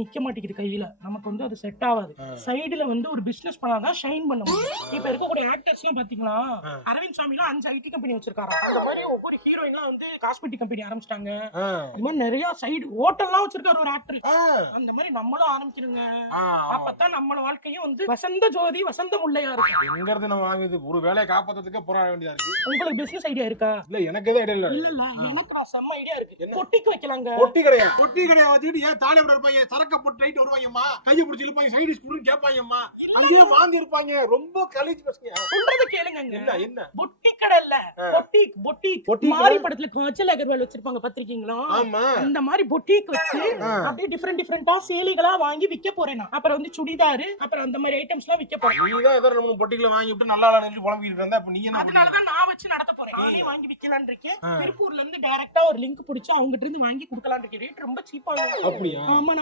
நிக்க மாட்டேங்குது கையில. நமக்கு வந்து அது செட் ஆகாது. சைடுல வந்து ஒரு பிசினஸ் பண்ணாதான் ஷைன் பண்ண முடியும். இப்ப இருக்கக்கூடிய ஆக்டர்ஸ் எல்லாம் பாத்தீங்களா, அரவிந்த் சாமிலாம் 5 ஐடி கம்பெனி வச்சிருக்காரு. அந்த மாதிரி ஒவ்வொரு ஹீரோயின்லாம் வந்து காஸ்மெட்டிக் கம்பெனி ஆரம்பிச்சிட்டாங்க. இந்த மாதிரி நிறைய சைடு ஹோட்டல்லாம் வச்சிருக்காரு ஒரு ஆக்டர். அந்த மாதிரி நம்மளும் ஆரம்பிச்சிருங்க. அப்பதான் நம்ம வாழ்க்கையும் வந்து வசந்த ஜோதி வசந்த முல்லையா இருக்கும். எங்க இருந்து நம்ம வாங்குது ஒரு வேலையை காப்பாத்துறதுக்கு போராட வேண்டியதா இருக்கு. உங்களுக்கு பிசினஸ் ஐடியா இருக்கா? இல்ல எனக்கு எதுவும் ஐடியா இல்ல. இல்ல எனக்கு நான் செம்ம ஐடியா இருக்கு. பொட்டிக்கு வைக்கலாங்க. பொட்டி கிடையாது. பொட்டி கிடையாது வச்சுட்டு ஏன் தாலி விட இருப்பாங்க, சரக்க போட்டு ரைட் வருவாங்கம்மா, கையை பிடிச்சி இழுப்பாங்க, சைடு ஸ்கூல்னு கேட்பாங்கம்மா, அங்கேயே வாந்தி இருப்பாங்க. ரொம்ப கலீஜ் பசங்க. சொல்றத கேளுங்க. என்ன பொட்டி கடை இல்ல, பொட்டிக் மாரி படத்துல காஜல் அகர்வால் வச்சிருப்பாங்க பாத்திருக்கீங்களா? ஆமா. அந்த மாதிரி பொட்டிக் வச்சு அப்படியே டிஃபரெண்டா சேலிகளா வாங்கி விக்க போறேன். அப்புறம் வந்து சுடிதார், அப்புறம் அந்த மாதிரி ஐட்டம்ஸ் எல்லாம் விக்க போறேன். நீதான் ஏதோ நம்ம பொட்டிக்குள்ள வாங்கி விட்டு நல்லா நினைச்சு புலம்பிட்டு இருந்தா அப்ப நீ என்ன? அதனாலதான் நான் வச்சு நடத்த போறேன். நானே வாங்கி விக்கலாம்னு இருக்கேன். திருப்பூர்ல இருந்து டைரக்டா ஒரு லிங்க் பிடிச்சு அவங்க கிட்ட இருந்து வாங்கி கொடுக்கலாம்னு இருக்கேன். ரேட் ரொம்ப சீப்பா. அப்படியா? ஆமா.